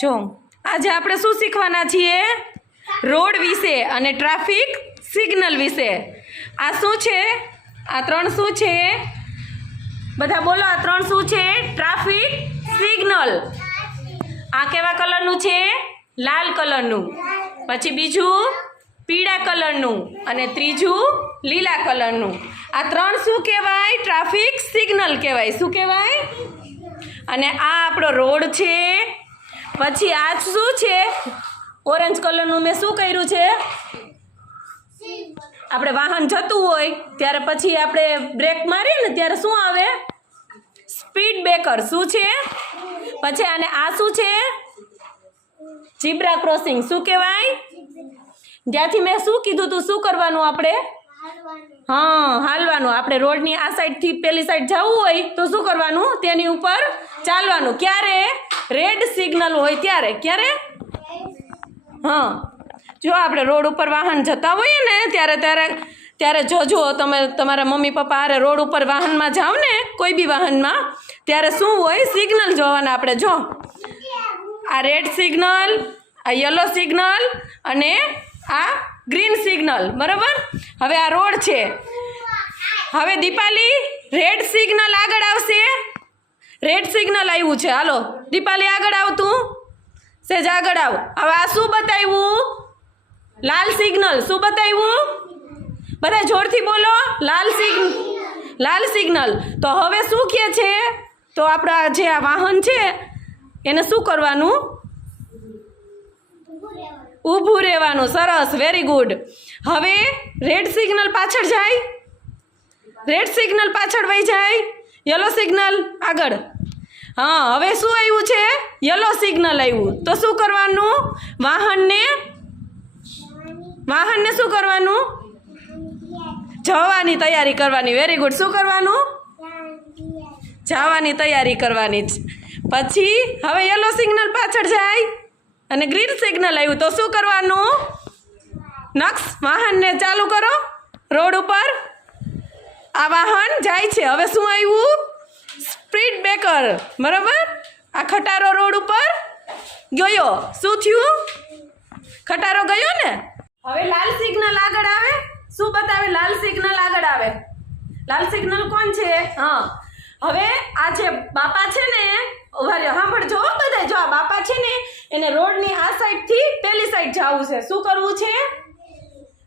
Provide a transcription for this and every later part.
જો આજે આપણે શું શીખવાના છીએ? રોડ વિશે અને ટ્રાફિક સિગ્નલ વિશે. આ શું છે? આ ત્રણ શું છે? બધા બોલો, આ ત્રણ શું છે? Traffic signal. આ કેવા કલરનું છે? લાલ કલરનું. પછી બીજું પીળા કલરનું અને ત્રીજું લીલા કલરનું. આ ત્રણ શું કહેવાય? ટ્રાફિક સિગ્નલ કહેવાય. શું કહેવાય? અને આ આપણો રોડ છે. પછી આ શું છે? ઓરેન્જ કલરનું મેં શું કર્યું છે? આપણે વાહન જતું હોય ત્યારે પછી આપણે બ્રેક મારીએ ને ત્યારે શું આવે? Speed breaker. શું છે? પછી અને આ શું છે? Zebra crossing. શું કહેવાય? જ્યાંથી મેં શું કીધું તું? શું કરવાનું આપણે? હા, હાલવાનું. આપણે રોડની આ સાઈડથી પેલી સાઈડ જવું હોય તો શું કરવાનું? તેની ઉપર ચાલવાનું. ક્યારે? રેડ સિગ્નલ હોય ત્યારે. ક્યારે? હા, જો આપણે રોડ ઉપર વાહન જતા હોઈએ ને ત્યારે જોજો તમે તમારા મમ્મી પપ્પા હારે રોડ ઉપર વાહનમાં જાઓ ને, કોઈ બી વાહનમાં, ત્યારે શું હોય? સિગ્નલ જોવાના આપણે. જો આ રેડ સિગ્નલ, આ યલો સિગ્નલ અને આ ગ્રીન સિગ્નલ. બરાબર? હવે આ રોડ છે. હવે દીપાલી, રેડ સિગ્નલ આગળ આવશે. રેડ સિગ્નલ આવ્યું છે. હાલો દીપાલી આગળ આવતું, સેજ આગળ આવ. હવે આ શું બતાવ્યું? લાલ સિગ્નલ. શું બતાવ્યું? બધા જોરથી બોલો. લાલ સિગ્નલ. તો હવે શું કહે છે? તો આપણા જે આ વાહન છે એને શું કરવાનું? ઊભું રહેવાનું. સરસ, વેરી ગુડ. હવે રેડ સિગ્નલ પાછળ જાય, રેડ સિગ્નલ પાછળ વહી જાય, યલો સિગ્નલ આગળ. હા, હવે શું આવ્યું છે? યલો સિગ્નલ આવ્યું. તો શું કરવાનું? વાહનને શું કરવાનું? જવાની તૈયારી કરવાની. Very good. શું કરવાનું? જવાની તૈયારી કરવાની. પછી હવે યલો સિગ્નલ પાછળ જાય અને ગ્રીન સિગ્નલ આવ્યું. તો શું કરવાનું? વાહનને ચાલુ કરો રોડ ઉપર. આ વાહન જાય છે. હવે શું આવ્યું? Speed breaker. બરાબર? આ ખટારો રોડ ઉપર ગયો. શું થયું? ખટારો ગયો ને. હવે લાલ સિગ્નલ આગળ આવે. શું બતાવે? લાલ સિગ્નલ આગળ આવે. લાલ સિગ્નલ કોણ છે? હા, હવે આ જે બાપા છે ને, સાંભળજો બધા, જો આ બાપા છે ને એને રોડની આ સાઈડથી પેલી સાઈડ જવું છે. શું કરવું છે?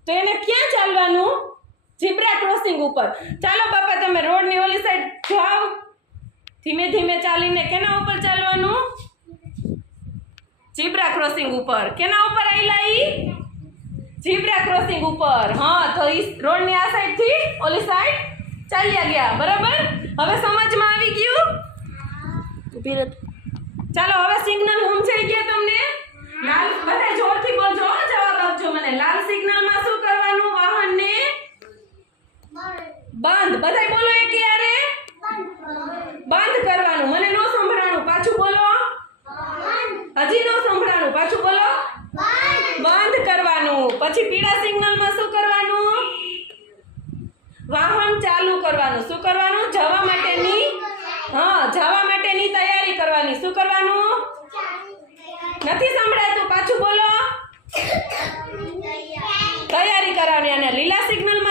તો એને ક્યાં ચાલવાનું? ઝીબ્રા ક્રોસિંગ ઉપર. ચાલો બાપા, તમે રોડની ઓલી સાઈડ જાઓ. ધીમે ધીમે ચાલીને કેના ઉપર ચાલવાનું? ઝીબ્રા ક્રોસિંગ ઉપર. કેના ઉપર આયલા ઈ? ઝીબ્રા ક્રોસિંગ ઉપર. હા, તો ઈ રોડની આ સાઈડથી ઓલી સાઈડ ચાલ્યા ગયા. બરાબર? હવે સમજમાં આવી ગયું? ચાલો, હવે સિગ્નલ સમજાઈ ગયા તમને? લાલ, બધા જોરથી બોલજો, જવાબ આપજો મને. લાલ સિગ્નલમાં શું કરવાનું? વાહનને બંધ. બધાય બોલો એક યારે. બંધ કરવાનું. મને નો સંભળાણું. પાછું બોલો. હજી નો સંભળાણું. પાછું બોલો. બંધ કરવાનું. પછી પીળા સિગ્નલમાં શું કરવાનું? વાહન ચાલુ કરવાનું. શું કરવાનું? જવા માટેની તૈયારી કરવાની. શું કરવાનું? નથી સંભળાતું. પાછું બોલો. તૈયારી કરવાની. અને લીલા સિગ્નલ